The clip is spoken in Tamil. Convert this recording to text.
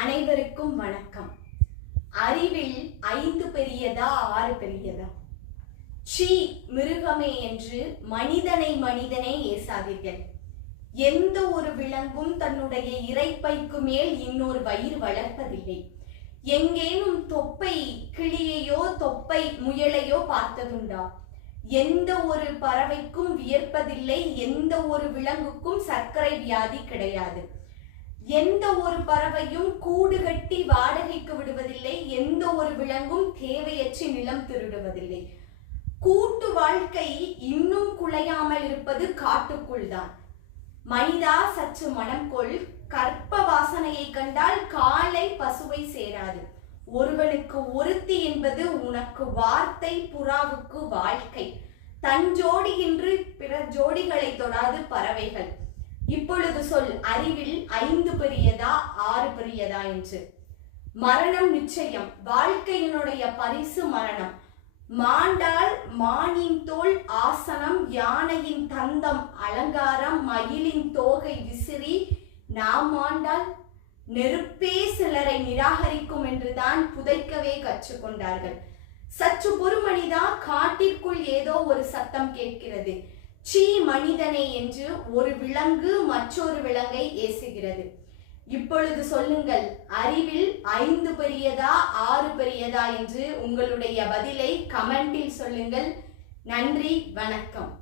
அனைவருக்கும் வணக்கம். அறிவில் 5 பெரியதா 6 பெரியதா? சீ மிருகமே என்று மனிதனை ஏசாதீர்கள். எந்த ஒரு விலங்கும் தன்னுடைய இரைப்பைக்கு மேல் இன்னொரு வயிறு வளர்ப்பதில்லை. எங்கேனும் தொப்பை கிளியையோ தொப்பை முயலையோ பார்த்ததுண்டா? எந்த ஒரு பறவைக்கும் வியர்ப்பதில்லை. எந்த ஒரு விலங்குக்கும் சர்க்கரை வியாதி கிடையாது. எந்த ஒரு பறவையும் கூடு கட்டி வாடகைக்கு விடுவதில்லை. எந்த ஒரு விலங்கும் தேவையற்றி நிலம் திருடுவதில்லை. கூட்டு வாழ்க்கை இன்னும் குலையாமல் இருப்பது காட்டுக்குள் தான். மனிதா சற்று மனம் கொள். கற்ப வாசனையை கண்டால் காலை பசுவை சேராது. ஒருவனுக்கு ஒருத்தி என்பது உனக்கு வார்த்தை, புறாவுக்கு வாழ்க்கை. தன் ஜோடியின்றி பிற ஜோடிகளை தொடாது பறவைகள். இப்பொழுது சொல், அறிவில் 5 பெரியதா 6 பெரியதா என்று? மரணம் நிச்சயம். வாழ்க்கையினுடைய பரிசு மரணம். மாண்டால் மானின் தோல் ஆசனம், யானையின் தந்தம் அலங்காரம், மயிலின் தோகை விசிறி. நாம் மாண்டால் நெருப்பே சிலரை நிராகரிக்கும் என்றுதான் புதைக்கவே கற்றுக்கொண்டார்கள். சற்று பொறுமனிதா, காட்டிற்குள் ஏதோ ஒரு சத்தம் கேட்கிறது. சீ மனிதனே என்று ஒரு விலங்கு மற்றொரு விலங்கை ஏசுகிறது. இப்பொழுது சொல்லுங்கள், அறிவில் 5 பெரியதா 6 பெரியதா என்று உங்களுடைய பதிலை கமெண்டில் சொல்லுங்கள். நன்றி, வணக்கம்.